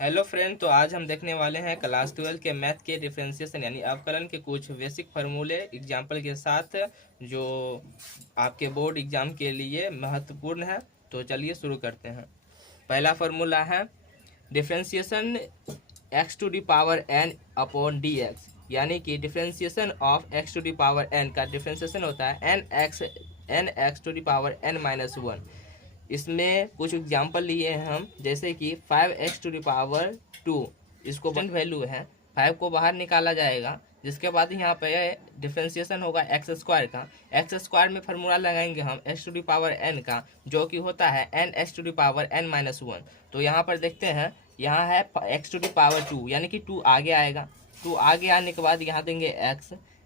Hello friend, तो आज हम देखने वाले हैं क्लास 12 के मैथ के डिफरेंशिएशन यानी अवकलन के कुछ बेसिक फार्मूले एग्जाम्पल के साथ जो आपके बोर्ड एग्जाम के लिए महत्वपूर्ण है। तो चलिए शुरू करते हैं। पहला फार्मूला है differentiation x to the power n upon d x, यानी कि differentiation of x to the power n का डिफरेंशिएशन होता है n x to the power n minus one. इसमें कुछ एग्जाम्पल लिए हैं हम, जैसे कि 5x टू द पावर 2, इसको वैल्यू है 5 को बाहर निकाला जाएगा। जिसके बाद यहाँ पे डिफरेंशिएशन होगा एक्स स्क्वायर का। एक्स स्क्वायर में फार्मूला लगाएंगे हम x to the power n का, जो कि होता है n x to the power n minus one. तो यहाँ पर देखते हैं, यहाँ है एक्स टू द पावर 2, यानी कि 2 आगे आएगा। 2 आगे आने के बाद यहाँ देंगे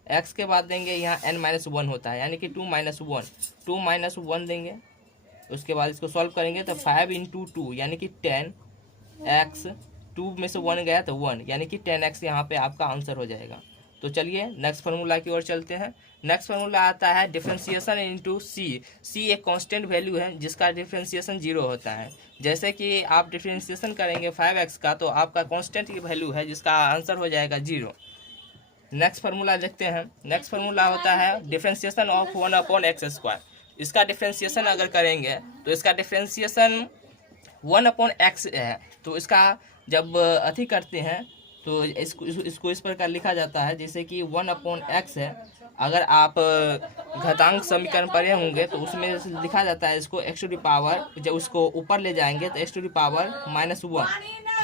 एक्स के बाद देंगे यहाँ एन माइनस वन होता है, यानी कि 2 माइनस वन देंगे। उसके बाद इसको सॉल्व करेंगे तो 5 इंटू 2 यानी कि 10x, 2 में से 1 गया तो 1, यानी कि 10x यहाँ पे आपका आंसर हो जाएगा। तो चलिए नेक्स्ट फार्मूला की ओर चलते हैं। नेक्स्ट फार्मूला आता है डिफरेंशिएशन इनटू सी एक कांस्टेंट वैल्यू है जिसका डिफरेंशिएशन 0 होता है। जैसे कि आप डिफरेंशिएशन करेंगे 5x का, तो आपका कांस्टेंट की वैल्यू है जिसका आंसर हो जाएगा 0। नेक्स्ट फार्मूला देखते हैं। नेक्स्ट फार्मूला होता है differentiation of 1 upon x square. इसका डिफरेंशिएशन अगर करेंगे तो इसका डिफरेंशिएशन 1 अपॉन एक्स है। तो इसका जब अति करते हैं तो इसको इस प्रकार लिखा जाता है, जैसे कि 1 अपॉन एक्स है। अगर आप घातांक समीकरण पढ़े होंगे तो उसमें लिखा जाता है इसको एक्स टू द पावर, जब उसको ऊपर ले जाएंगे तो x to the power minus one.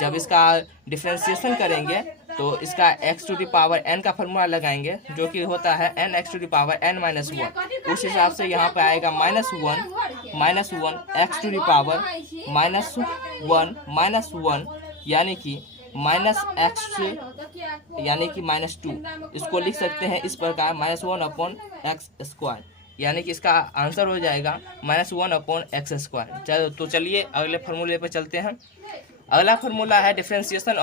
जब इसका डिफरेंशिएशन करेंगे तो इसका x to the power n का फॉर्मूला लगाएंगे, जो कि होता है n x to the power n minus one. उस हिसाब से यहाँ पे आएगा minus one x to the power minus one, यानी कि माइनस एक्स यानी कि माइनस टू। इसको लिख सकते हैं इस प्रकार -1 अपॉन एक्स स्क्वायर, यानी कि इसका आंसर हो जाएगा -1 अपॉन एक्स स्क्वायर। तो चलिए अगले फार्मूले पर चलते हैं। अगला फार्मूला है differentiation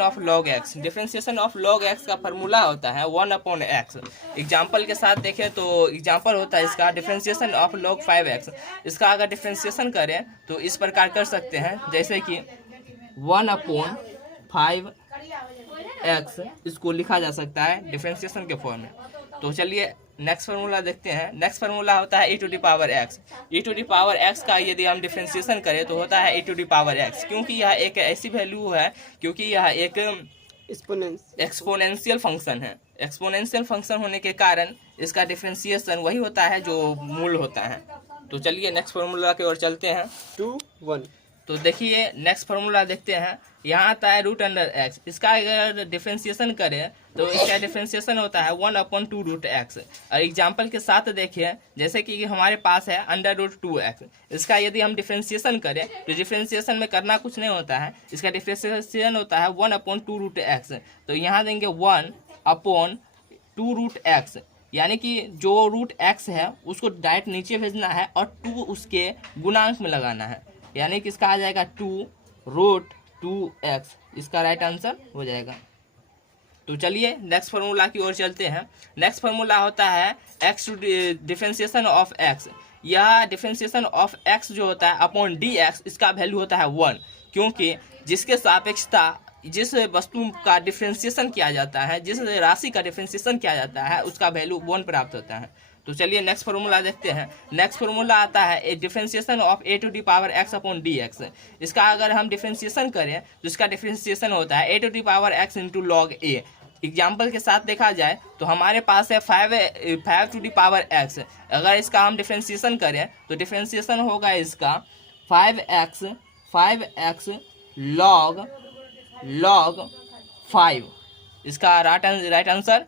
of log x. Differentiation of log x का फार्मूला होता है 1 अपॉन एक्स। एग्जाम्पल के साथ देखें तो एग्जाम्पल होता है इसका डिफरेंशिएशन ऑफ लॉग 5x। इसका अगर डिफरेंशिएशन करें तो इस प्रकार कर सकते हैं, जैसे कि 1 अपॉन 5x, इसको लिखा जा सकता है डिफरेंशिएशन के फॉर्म में। तो चलिए नेक्स्ट फार्मूला देखते हैं। नेक्स्ट फार्मूला होता है e to the power x। e to the power x का यदि हम डिफरेंशिएशन करें तो होता है e to the power x, क्योंकि यह एक ऐसी वैल्यू है, क्योंकि यह एक एक्सपोनेंशियल फंक्शन है। एक्सपोनेंशियल फंक्शन होने के कारण इसका डिफरेंशिएशन वही होता है जो मूल होता है। तो चलिए नेक्स्ट फार्मूला की ओर चलते हैं। 2 1। तो देखिए नेक्स्ट फार्मूला देखते हैं। यहाँ आता है रूट अंडर एक्स। इसका अगर डिफरेंशिएशन करें तो इसका डिफरेंशिएशन होता है 1 अपॉन 2 रूट एक्स। और एग्जाम्पल के साथ देखिए, जैसे कि हमारे पास है अंडर रूट 2x। इसका यदि हम डिफरेंशिएशन करें तो डिफरेंशिएशन में करना कुछ नहीं होता है, इसका डिफरेंशिएशन होता है 1 अपॉन 2 रूट एक्स। तो यहाँ देंगे 1 अपॉन 2 रूट एक्स, यानी कि जो रूट एक्स है उसको डायरेक्ट नीचे भेजना है और 2 उसके गुणांक में लगाना है, यानी कि इसका आ जाएगा 2 रूट 2x। इसका राइट आंसर हो जाएगा। तो चलिए नेक्स्ट फार्मूला की ओर चलते हैं। नेक्स्ट फार्मूला होता है x to differentiation of x. यह डिफरेंशिएशन ऑफ एक्स जो होता है अपॉन डी एक्स, इसका वैल्यू होता है 1, क्योंकि जिसके सापेक्षता जिस वस्तु का डिफरेंशिएशन किया जाता है, जिस राशि का डिफरेंशिएशन किया जाता है, उसका वैल्यू 1 प्राप्त होता है। तो चलिए नेक्स्ट फार्मूला देखते हैं। नेक्स्ट फार्मूला आता है differentiation of a to the power x upon d x. इसका अगर हम डिफरेंशिएशन करें तो इसका डिफरेंशिएशन होता है a to the power x into log a. Example के साथ देखा जाए तो हमारे पास है 5 टू दी पावर एक्स। अगर इसका हम डिफरेंशिएशन करें तो डिफरेंशिएशन होगा इसका 5x लॉग 5। इसका right answer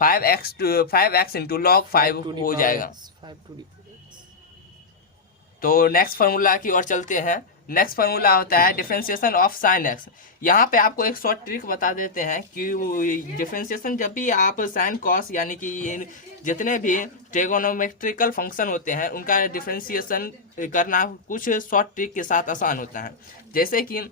5x into log 5 हो जाएगा। तो नेक्स्ट फार्मूला की ओर चलते हैं। नेक्स्ट फार्मूला होता है डिफरेंशिएशन ऑफ साइन एक्स। यहाँ पे आपको एक शॉर्ट ट्रिक बता देते हैं कि डिफरेंशिएशन जब भी आप साइन कॉस, यानी कि जितने भी ट्रिगोनोमेट्रिकल फंक्शन होते हैं उनका डिफरेंशिएशन करना कुछ शॉर्ट ट्रिक के साथ आसान होता है। जैसे कि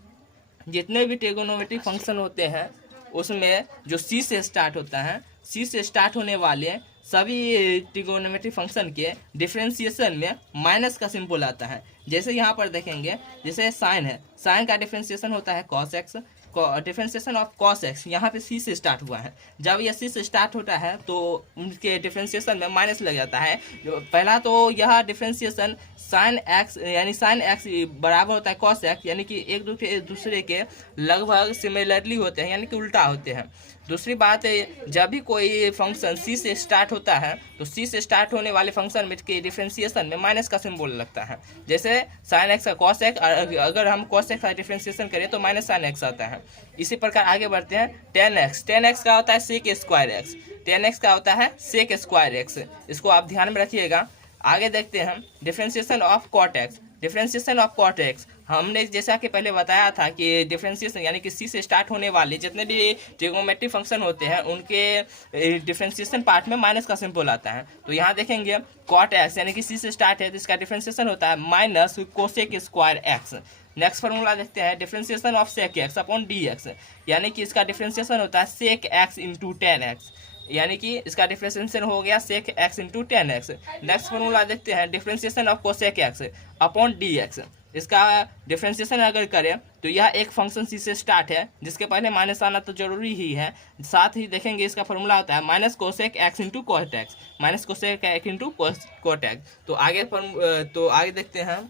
जितने भी ट्रिगोनोमेट्रिक फंक्शन होते हैं उसमें जो सी से स्टार्ट होता है, सी से स्टार्ट होने वाले सभी ट्रिगोनोमेट्री फंक्शन के डिफरेंशिएशन में माइनस का सिंबल आता है। जैसे यहाँ पर देखेंगे, जैसे साइन है, साइन का डिफरेंशिएशन होता है cos x, differentiation of cos x यहाँ पे सी से स्टार्ट हुआ है। जब यह सी से स्टार्ट होता है तो उनके डिफरेंशिएशन में माइनस लग जाता है। जो पहला तो यह डिफरेंशिएशन साइन एक्स यानी साइन एक्स बराबर होता है कॉस एक्स, यानी कि एक दूसरे के लगभग सिमिलरली होते हैं, यानी कि उल्टा होते हैं। दूसरी बात है, जब भी कोई फंक्शन सी से स्टार्ट होता है तो सी से स्टार्ट होने वाले फंक्शन में के डिफरेंशिएशन में माइनस का सिंबल लगता है। जैसे साइन एक्स का कॉस एक्स, अगर हम कॉस एक्स का डिफरेंशिएशन करें तो माइनस साइन एक्स आता है। इसी प्रकार आगे बढ़ते हैं। टेन एक्स का होता है sec square x, tan x का होता है सेक स्क्वायर एक्स, इसको आप ध्यान में रखिएगा। आगे देखते हैं differentiation of cot x, differentiation of cot x हमने जैसा कि पहले बताया था कि डिफरेंशिएशन यानी कि सी से स्टार्ट होने वाले जितने भी ट्रिगोनोमेट्री फंक्शन होते हैं उनके डिफरेंशिएशन पार्ट में माइनस का सिंबल आता है। तो यहाँ देखेंगे कॉट एक्स यानी कि सी से स्टार्ट है तो इसका डिफरेंशिएशन होता है minus cosec square x. Next formula देखते हैं differentiation of sec x upon d x, यानी कि इसका डिफरेंशिएशन होता है sec x into tan x, यानी कि इसका डिफरेंशिएशन हो गया sec x into tan x. Next formula देखते हैं differentiation of cosec x upon d x, इसका डिफरेंशिएशन अगर करें तो यह एक फंक्शन सी से स्टार्ट है जिसके पहले माइनस आना तो जरूरी ही है। साथ ही देखेंगे इसका फॉर्मूला होता है minus cosec x into cot x, minus cosec x into cot x. तो आगे देखते हैं।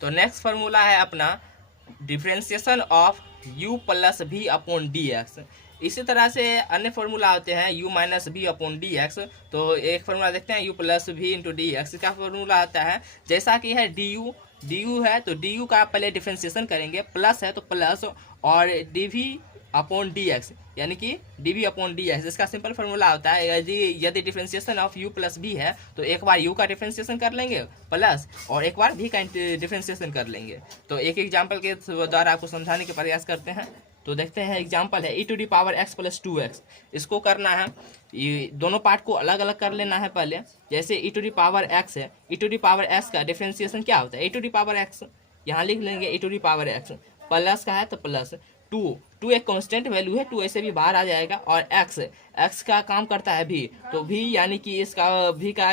तो नेक्स्ट फार्मूला है अपना डिफरेंशिएशन ऑफ u प्लस भी अपॉन डी एक्स। इसी तरह से अन्य फार्मूला होते हैं u माइनस भी अपॉन डी एक्स। तो एक फार्मूला देखते हैं u प्लस भी इंटू डी एक्स, इसका फार्मूला आता है जैसा कि है डी यू है तो डी यू का पहले डिफरेंशिएशन करेंगे, प्लस है तो प्लस और d v upon d x, यानी कि d v upon d x. इसका सिंपल फार्मूला होता है यदि डिफरेंशिएशन ऑफ u प्लस भी है तो एक बार u का डिफरेंशिएशन कर लेंगे प्लस और एक बार v का डिफरेंशिएशन कर लेंगे। तो एक एग्जांपल के द्वारा आपको समझाने के प्रयास करते हैं। तो देखते हैं एग्जांपल है e⁻x प्लस 2x, इसको करना है, ये दोनों पार्ट को अलग अलग कर लेना है पहले। जैसे e⁻x है, e⁻x का डिफरेंशिएशन क्या होता है e⁻x, यहाँ लिख लेंगे e⁻x, प्लस का है तो प्लस 2 एक कांस्टेंट वैल्यू है, 2 ऐसे भी बाहर आ जाएगा, और x का काम करता है v, तो v यानी कि इसका v का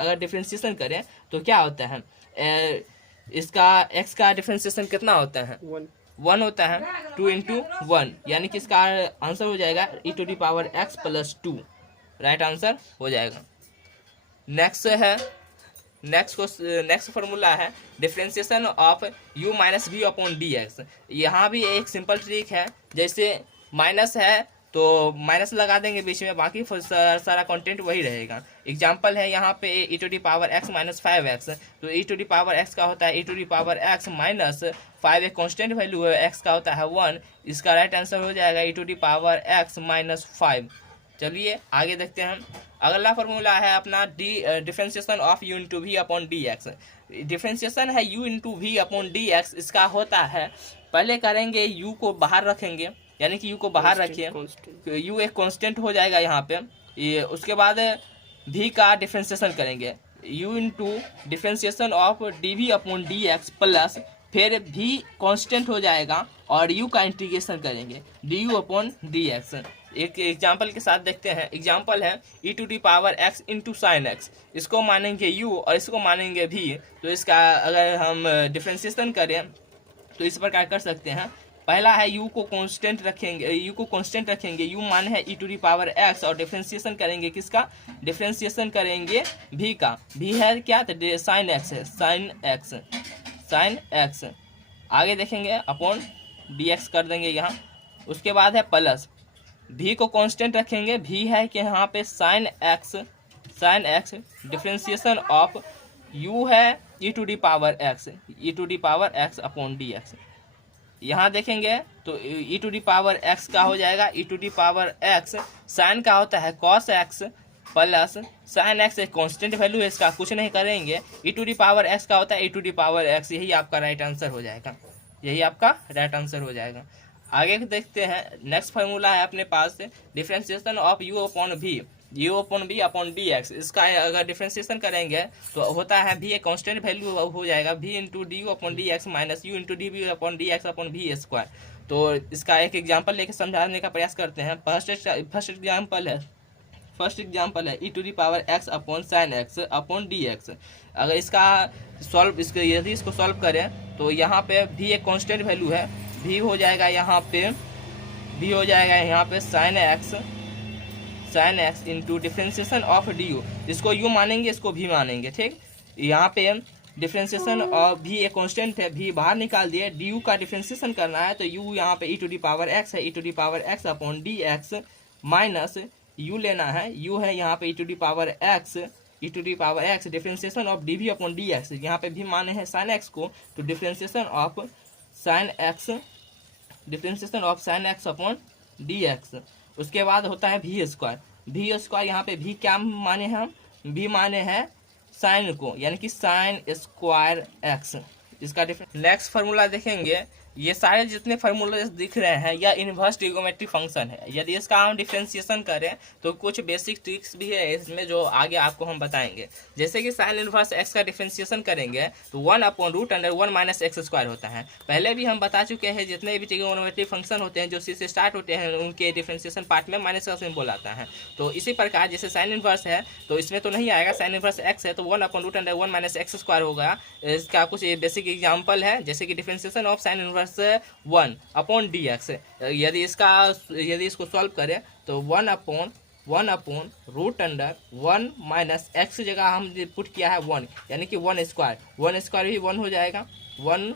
अगर डिफरेंशिएशन करें तो क्या होता है, इसका x का डिफरेंशिएशन कितना होता है 1 होता है, 2 इंटू 1, यानी कि इसका आंसर हो जाएगा e⁻x प्लस 2, राइट आंसर हो जाएगा। नेक्स्ट फार्मूला है differentiation of u minus v upon d x. यहाँ भी एक सिंपल ट्रिक है, जैसे माइनस है तो माइनस लगा देंगे बीच में, बाकी सारा कंटेंट वही रहेगा। एग्जांपल है यहाँ पे e⁻x माइनस 5x, तो e⁻x का होता है e⁻x माइनस 5, एक कॉन्स्टेंट वैल्यू है, x का होता है 1, इसका राइट आंसर हो जाएगा e⁻x माइनस 5। चलिए आगे देखते हैं। अगला फार्मूला है अपना differentiation of u into v upon d x. Differentiation है u into v upon d x, इसका होता है पहले करेंगे u को बाहर रखेंगे, यानी कि u को बाहर रखिए, u एक कांस्टेंट हो जाएगा यहाँ पे, ये उसके बाद v का डिफरेंशिएशन करेंगे, u into differentiation of d v upon d x plus फिर v कांस्टेंट हो जाएगा और u का इंटीग्रेशन करेंगे du अपॉन डी एक्स। एक एग्जाम्पल के साथ देखते हैं। एग्जाम्पल है e⁻x इंटू साइन एक्स, इसको मानेंगे u और इसको मानेंगे v। तो इसका अगर हम डिफरेंशिएशन करें तो इस प्रकार कर सकते हैं। पहला है u को कांस्टेंट रखेंगे, u मान है e⁻x और डिफरेंशिएशन करेंगे किसका, डिफरेंशिएशन करेंगे v का, v है क्या तो साइन एक्स है, साइन एक्स। आगे देखेंगे अपॉन dx कर देंगे यहाँ, उसके बाद है प्लस v को कांस्टेंट रखेंगे, v है कि यहाँ पे sine x differentiation of u है e⁻x अपॉन डी एक्स। यहाँ देखेंगे तो e⁻x का हो जाएगा e⁻x, साइन का होता है cos x plus sine x एक कांस्टेंट वैल्यू है, इसका कुछ नहीं करेंगे, e⁻x का होता है e⁻x, यही आपका राइट आंसर हो जाएगा, आगे देखते हैं। नेक्स्ट फार्मूला है अपने पास differentiation of u upon v upon d x. इसका अगर डिफरेंशिएशन करेंगे तो होता है v एक कांस्टेंट वैल्यू हो जाएगा, v into d u upon d x minus u into d v upon d x upon v square. तो इसका एक एग्जांपल लेके समझाने का प्रयास करते हैं। फर्स्ट एग्जांपल है फर्स्ट एग्जांपल है e⁻x upon sine x upon d x. अगर यदि इसको सॉल्व करें तो यहाँ पे भी एक कांस्टेंट वैल्यू है, भी हो जाएगा यहाँ पे sine x into differentiation of D you. इसको यू मानेंगे, इसको भी मानेंगे, ठीक। यहाँ पे डिफ्रेंशिएशन ऑफ भी एक कांस्टेंट है, भी बाहर निकाल दिए, डी यू का डिफ्रेंशिएशन करना है तो यू यहाँ पे e⁻x है, e⁻x upon d x minus u लेना है, यू है यहाँ पे e⁻x differentiation of d v upon d x. यहाँ पे भी माने हैं साइन एक्स को, तो differentiation of sine x upon d x. उसके बाद होता है वी स्क्वायर, यहाँ पे भी क्या माने हैं हम, भी माने हैं साइन को, यानी कि साइन स्क्वायर एक्स। इसका नेक्स्ट फार्मूला देखेंगे, ये सारे जितने फार्मूले दिख रहे हैं या इन्वर्स ट्रिगोमेट्रिक फंक्शन है। यदि इसका हम डिफ्रेंशिएशन करें तो कुछ बेसिक ट्रिक्स भी है इसमें जो आगे आपको हम बताएंगे। जैसे कि साइन इन्वर्स एक्स का डिफ्रेंशिएशन करेंगे तो 1/√1 माइनस एक्स स्क्वायर होता है। पहले भी हम बता चुके हैं जितने भी ट्रिगोनोमेट्रिक फंक्शन होते हैं जो सी से स्टार्ट होते हैं उनके डिफ्रेंशिएशन पार्ट में माइनस का सिंबल आता है। तो इसी प्रकार जैसे साइन इन्वर्स है तो इसमें तो नहीं आएगा, साइन इन्वर्स एक्स है तो 1/√1 माइनस एक्स स्क्वायर होगा। इसका कुछ बेसिक एग्जाम्पल है, जैसे कि differentiation of sign inverse 1 upon d x. यदि इसको सॉल्व करें तो 1/√1 माइनस एक्स जगह हम पुट किया है 1, यानी कि 1 स्क्वायर भी 1 हो जाएगा, 1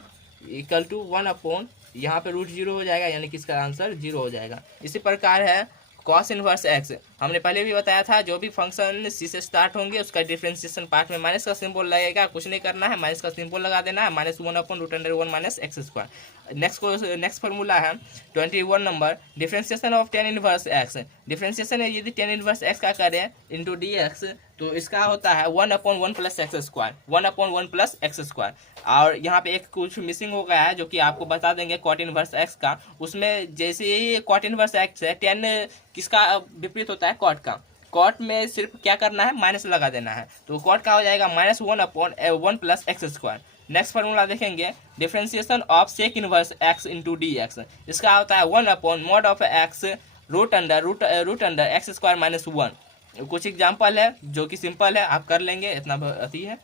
इक्वल टू 1 अपॉन यहाँ पे √0 हो जाएगा, यानी कि इसका आंसर 0 हो जाएगा। इसी प्रकार है कॉस इनवर्स एक्स। हमने पहले भी बताया था जो भी फंक्शन सी से स्टार्ट होंगे उसका डिफरेंशिएशन पार्ट में माइनस का सिंबल लगेगा, कुछ नहीं करना है, माइनस का सिंबल लगा देना है, -1/√1 minus x square. Next formula है 21 number, differentiation of tan inverse x. Differentiation है यदि tan इनवर्स एक्स का करें इंटू डी एक्स तो इसका होता है 1/1 plus x square, 1/1 plus x square. और यहाँ पे एक कुछ मिसिंग हो गया है जो कि आपको बता देंगे कॉट इनवर्स एक्स का। उसमें जैसे ही कॉट इनवर्स एक्स है, tan किसका विपरीत होता है, कॉट का। कॉट में सिर्फ क्या करना है, माइनस लगा देना है, तो कॉट का हो जाएगा -1/1 plus x square. Next formula देखेंगे, differentiation of sec inverse x into d x. इसका होता है 1/mod of x root under x square -1। कुछ एग्जाम्पल है जो कि सिंपल है, आप कर लेंगे, इतना अति है।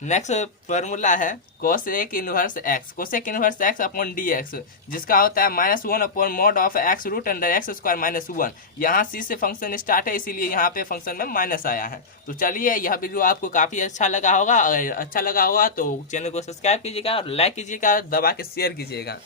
नेक्स्ट फार्मूला है cosec inverse x upon d x, जिसका होता है -1/mod of x root under x square -1। यहाँ सी से फंक्शन स्टार्ट है इसीलिए यहाँ पे फंक्शन में माइनस आया है। तो चलिए, यह वीडियो आपको काफ़ी अच्छा लगा होगा, अगर अच्छा लगा होगा तो चैनल को सब्सक्राइब कीजिएगा और लाइक कीजिएगा, दबा के शेयर कीजिएगा।